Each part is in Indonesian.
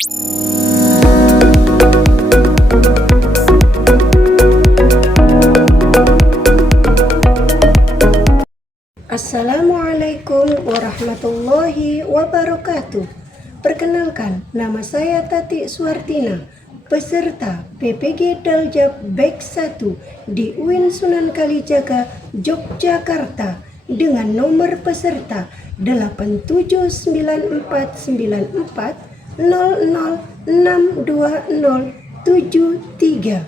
Assalamualaikum warahmatullahi wabarakatuh. Perkenalkan, nama saya Tati Suartina, peserta PPG Daljab Batch 1 di UIN Sunan Kalijaga, Yogyakarta dengan nomor peserta 879494006273.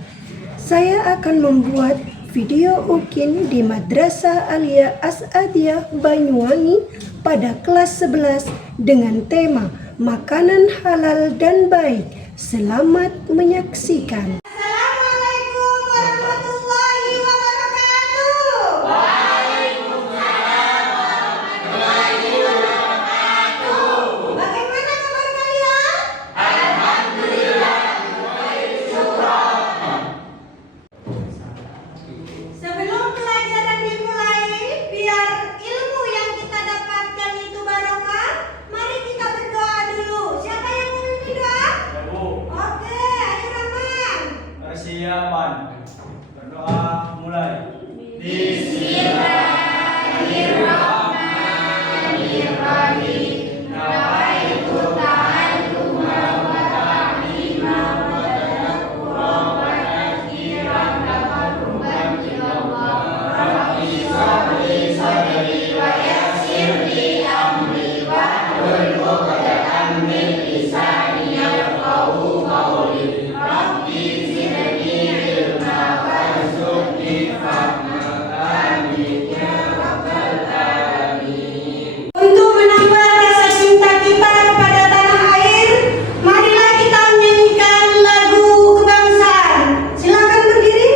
Saya akan membuat video UKIN di Madrasah Alia As'adiyah Banyuwangi pada kelas 11 dengan tema makanan halal dan baik. Selamat menyaksikan. Assalamualaikum warahmatullahi wabarakatuh. Waalaikumsalam warahmatullahi wabarakatuh. Bagaimana kabar kalian? Alhamdulillah. Sebelum pelajaran dimulai, biar ilmu yang kita dapatkan itu barokah, mari kita berdoa dulu. Siapa yang mau memimpin doa? Oke, ayo Rahman. Persiapan. Berdoa mulai. Bismillahirrahmanirrahim. Nawaitu ta'alluma wa ta'lima wa tadabbura wa tadhkiran taqarruban ila Allah. Rabbi shrahli sadri wa yassir li amri wahlul 'uqdatam min lisani yafqahu qawli. Rabbi zidni ilma warzuqni fahma. Amin ya rabbal alamin. Untuk menambah rasa cinta kita kepada tanah air, marilah kita menyanyikan lagu kebangsaan. Silakan berdiri.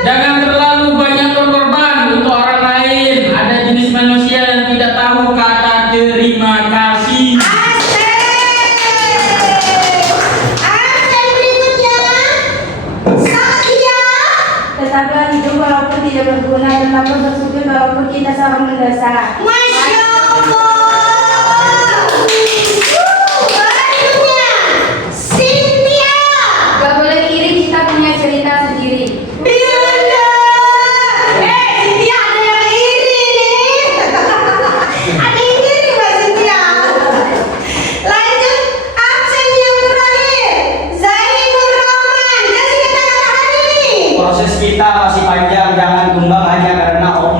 Jangan terlalu banyak berkorban untuk orang lain. Ada jenis manusia yang tidak tahu kata terima kasih. Absen berikutnya, Satya. Tetaplah hidup walaupun tidak berguna, tetaplah bersyukur walaupun kita selalu mendosa. Masya Allah. Berikutnya, Cynthia. Gak boleh iri, kita punya cerita sendiri. Cynthia, ada yang iri nih. Ada yang iri Mbak Cynthia. Lanjut, absen yang terakhir, Zainul Rahman. Kasih kata-kata hari ini. Proses kita masih panjang, jangan kembang hanya karena oknum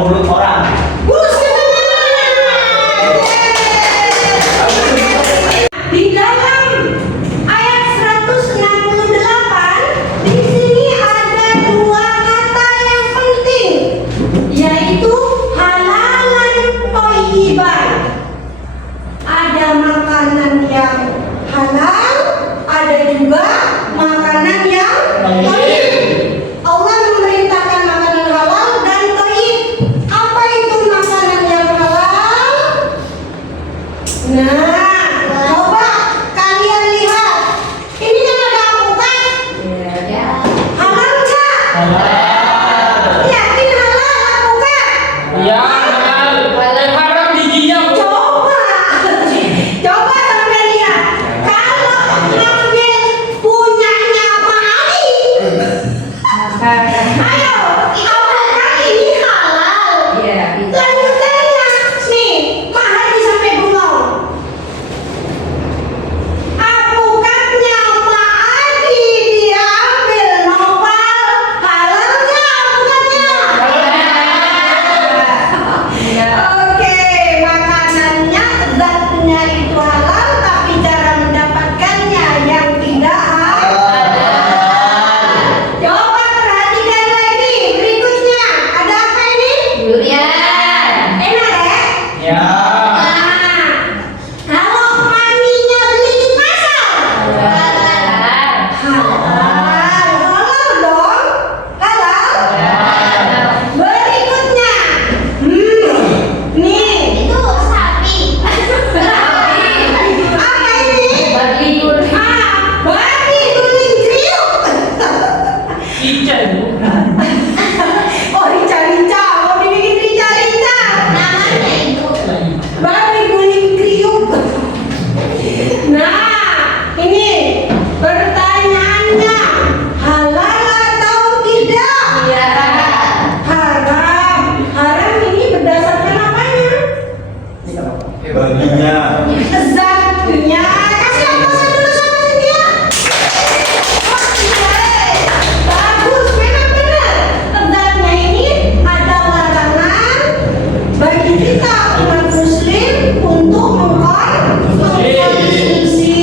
kita umat muslim untuk mengkonsumsi.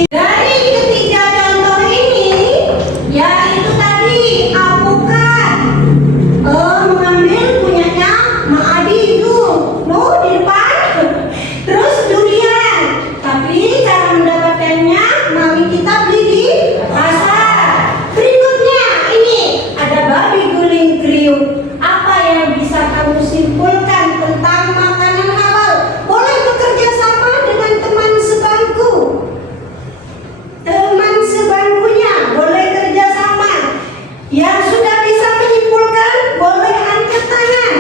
Dari ketiga contoh ini, yaitu tadi alpukat, mengambil punyanya Mak Adi itu, di depan. Terus durian, tapi cara mendapatkannya mami kita beli di pasar. Berikutnya ini ada babi guling kriuk. Apa yang bisa kamu simpulkan tentang makanan halal? Boleh bekerja sama dengan teman sebangku. Teman sebangkunya boleh kerja sama. Yang sudah bisa menyimpulkan boleh angkat tangan.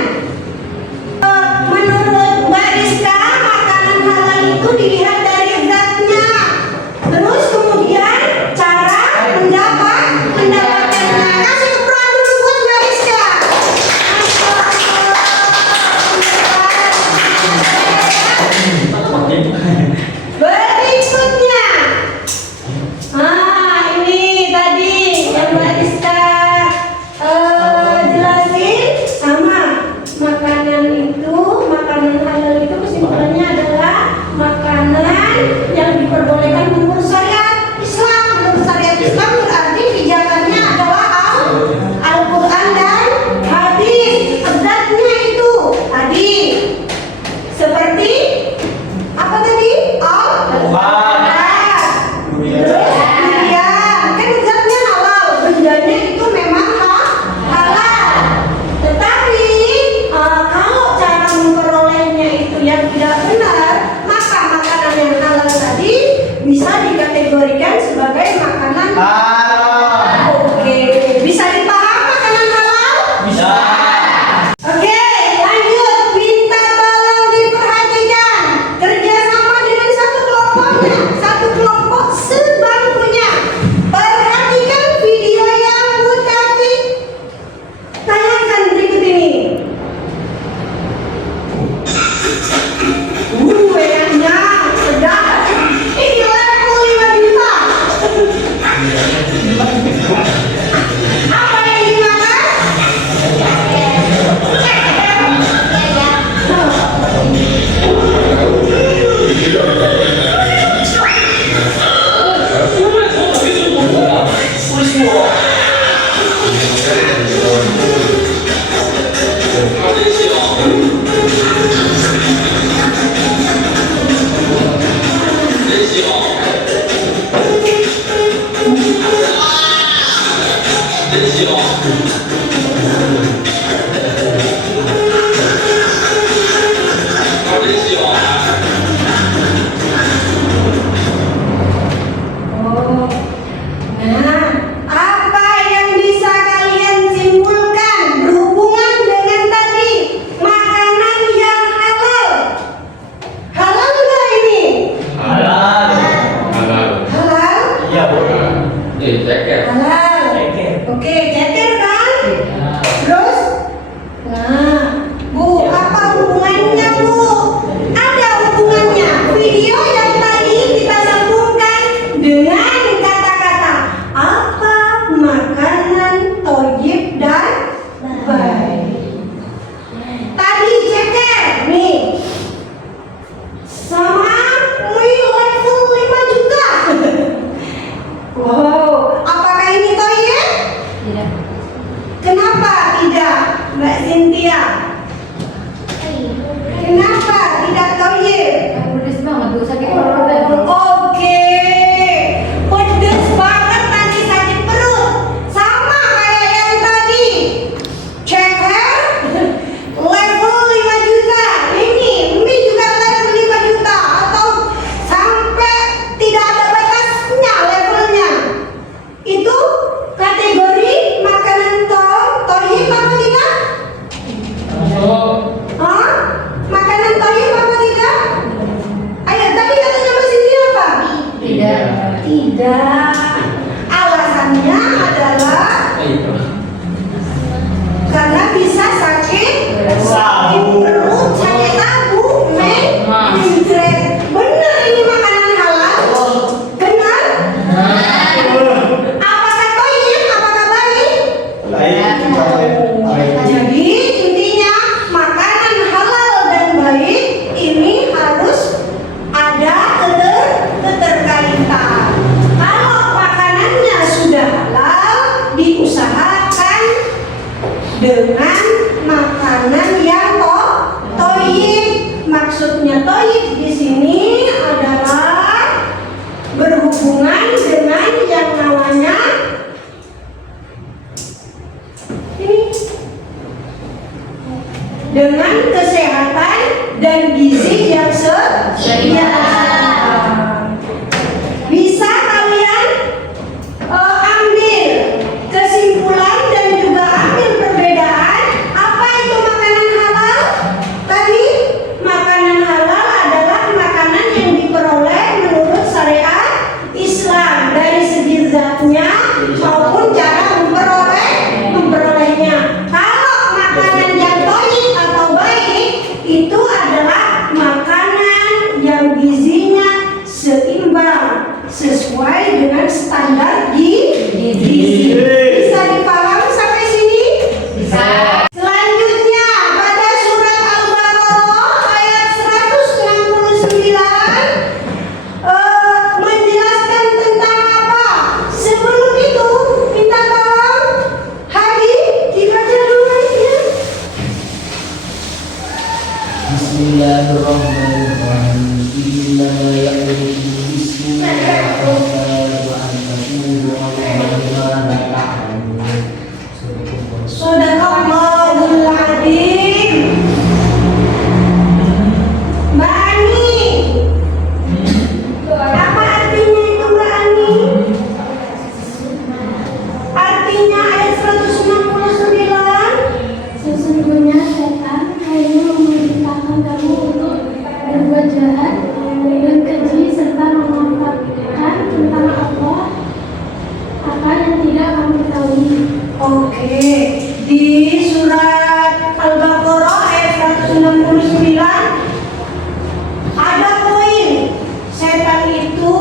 Menurut Mbak Rizka, makanan halal itu dilihat dari zatnya. Terus kemudian cara mendapatkannya. Kasih keperan dulu buat Mbak Rizka. Berikutnya, ini tadi yang Mbak Rizka jelasin sama makanan itu, makanan halal itu kesimpulannya adalah makanan yang diperbolehkan menurut syariat Islam. Menurut syariat Islam berarti pijakannya adalah Al-Quran dan hadis. Zatnya itu tadi seperti apa tadi? Al-Quran. Terus durian, kan zatnya halal, bendanya itu memang halal. Tetapi kalau cara memperolehnya itu yang tidak benar, maka makanan yang halal tadi bisa dikategorikan sebagai makanan halal. Oke, bisa dipaham makanan halal? Bisa. Oke, lanjut. Minta tolong diperhatikan. Kerjasama dengan satu kelompok sebangkunya. Perhatikan video yang Butati tayangkan berikut ini. Enak, sedap. Ini level 5 juta. Apa yang dimakan? Nah, apa yang bisa kalian simpulkan berhubungan dengan tadi makanan yang halal? Halal nggak ini? Halal. Halal? Iya, Bu. Ceker. Halal. Ceker. Oke, ceker kan? Terus? Nah, Bu, apa hubungannya, Bu? Ada hubungannya. Video yang tadi kita sambungkan dengan kata-kata apa makanan thayyib dan baik. Tadi ceker nih sama mie level 5 juta. Wow, apakah ini thayyib? Tidak. Kenapa tidak, Mbak Cynthia? Kenapa tidak thayyib? Pedes banget, Bu. Sakit perut tadi. Oke, pedes banget nanti sakit perut. Sama kayak yang tadi. Ceker level 5 juta. Ini mie juga level 5 juta atau sampai tidak ada batasnya levelnya. Itu kategori makanan thayyib apa tidak? Hah? Makanan thayyib apa tidak? Ayo, tadi katanya Mbak Cynthia apa? Tidak. Tidak. Alasannya adalah karena bisa sakit perut, sakit tabung, migrain. Benar ini makanan halal? Benar? Apakah thayyib? Apakah baik? Jadi intinya makanan halal dan baik kesehatan dan gizi yang seimbang. Bisa kalian ambil kesimpulan dan juga ambil perbedaan. Apa itu makanan halal? Tadi makanan halal adalah makanan yang diperoleh menurut syariat Islam dari segi zatnya maupun cara memperolehnya. Kalau makanan yang thayyib atau baik itu adalah makanan yang gizinya seimbang sesuai dengan standar gizi. Bisa dipahami sampai sini? Bisa. Selanjutnya pada surat Al-Baqarah ayat 169 menjelaskan tentang apa? Sebelum itu minta tolong Hadi dibaca dulu ya. Bismillahirrahmanirrahim. Innama ya'muru bismillahirrahmanirrahim wa an taqulu Allaha la ta'lamun. Shadaqallahul Adzim. Mbak Ani, apa artinya itu Mbak Ani? Artinya ayat 169. Sesungguhnya setan hanya memerintahkan kamu untuk berbuat jahat dan keji serta menampakkan tentang Allah apa yang tidak kamu ketahui. Oke, di surat Al-Baqarah ayat 169 ada poin setan itu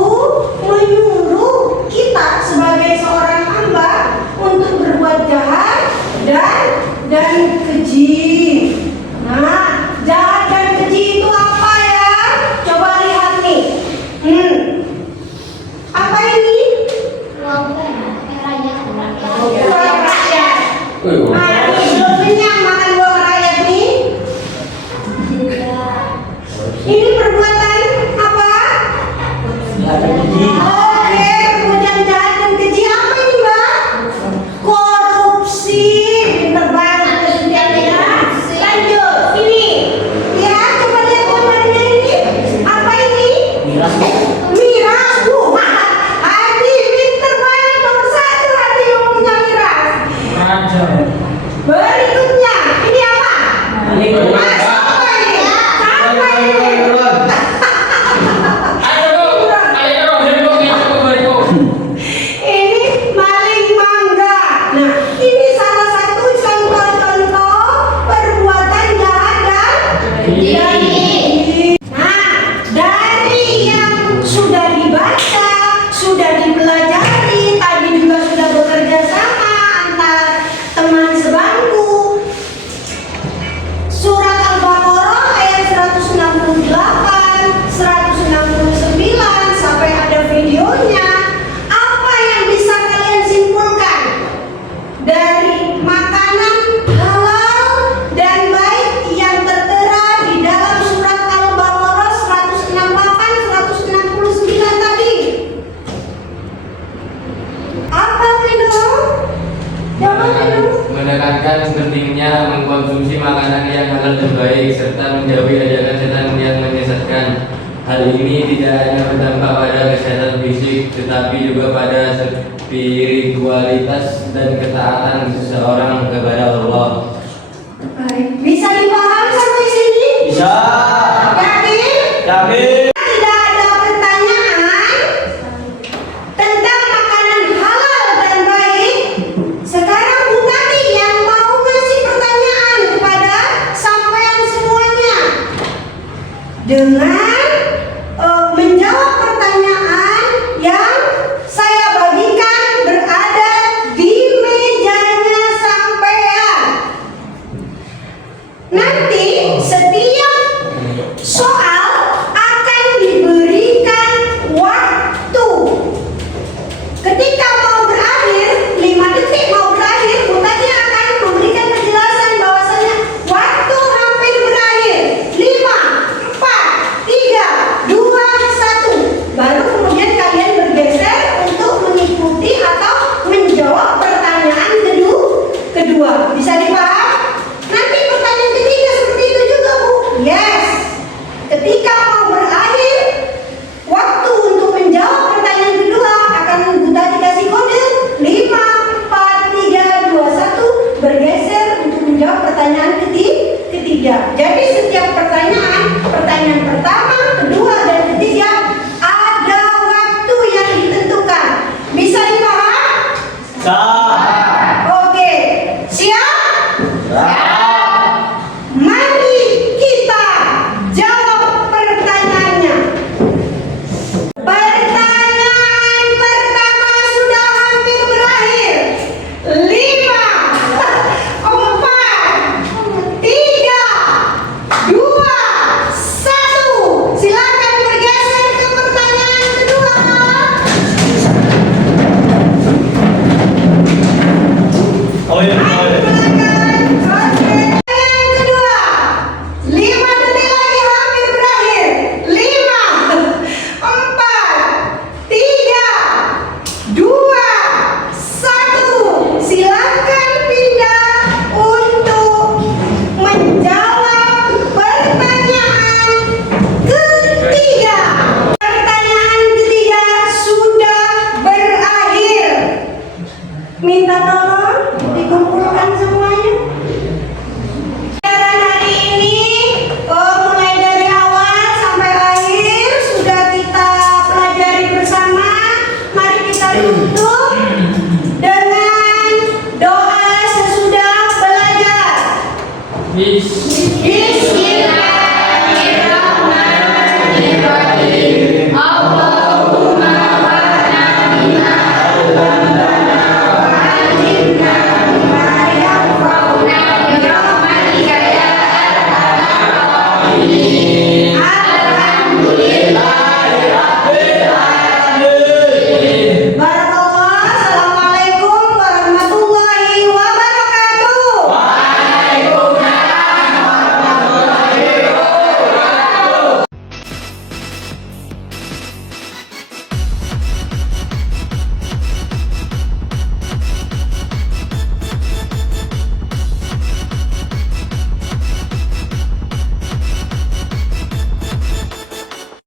menyuruh kita sebagai seorang hamba untuk berbuat jahat dan keji. Nah, jahat dan keji itu apa ya? Coba lihat nih. Apa ini? Buah rakyat. Nah, ini belum kenyang makan buah rakyat nih. Ini perbuatan apa? Oke, perbuatan jahat dan keji apa ini, Mbak? Korupsi. Pinter banget ya. Lanjut, ini. Ya, coba lihat gambarnya ini. Apa ini? Miras. Hadi, pinter banget. Nomor 1 Hadi ngomongnya miras. Berikutnya, ini apa? Mas, apa ini? Apa ini? Ini maling mangga. Nah, ini salah satu contoh-contoh perbuatan jahat dan keji. Nah, dari yang sudah dibaca, sudah dipelajari, tadi juga sudah bekerja sama antar teman sebangku. Surat Al-Baqarah ayat 168, 169 sampai ada videonya. Apa yang bisa kalian simpulkan dari makanan halal dan baik yang tertera di dalam surat Al-Baqarah 168, 169 tadi? Apa Vino? Jangan Vino. Menekankan pentingnya mengkonsumsi makanan yang halal dan baik serta menjauhi ajaran setan yang menyesatkan. Hal ini tidak hanya berdampak pada kesehatan fisik tetapi juga pada spiritualitas dan ketaatan seseorang kepada Allah. Baik. Bisa dipahami sampai sini? Bisa. Yakin? Yakin. Tidak ada pertanyaan tentang makanan halal dan baik. Sekarang Bu Tati yang mau ngasih pertanyaan kepada sampean semuanya dengan menjawab pertanyaan yang saya bagikan berada di mejanya sampean. Nanti setiap soal akan diberikan waktu. Ketika mau berakhir, 5 detik mau berakhir, Bu Tati akan memberikan penjelasan bahwasanya waktu hampir berakhir. 5, 4, 3, Yes. Ketika mau berakhir, waktu untuk menjawab pertanyaan kedua akan Buta dikasih kode 5, 4, 3, 2, 1 bergeser untuk menjawab pertanyaan ketiga. Jadi setiap pertanyaan pertama, kedua,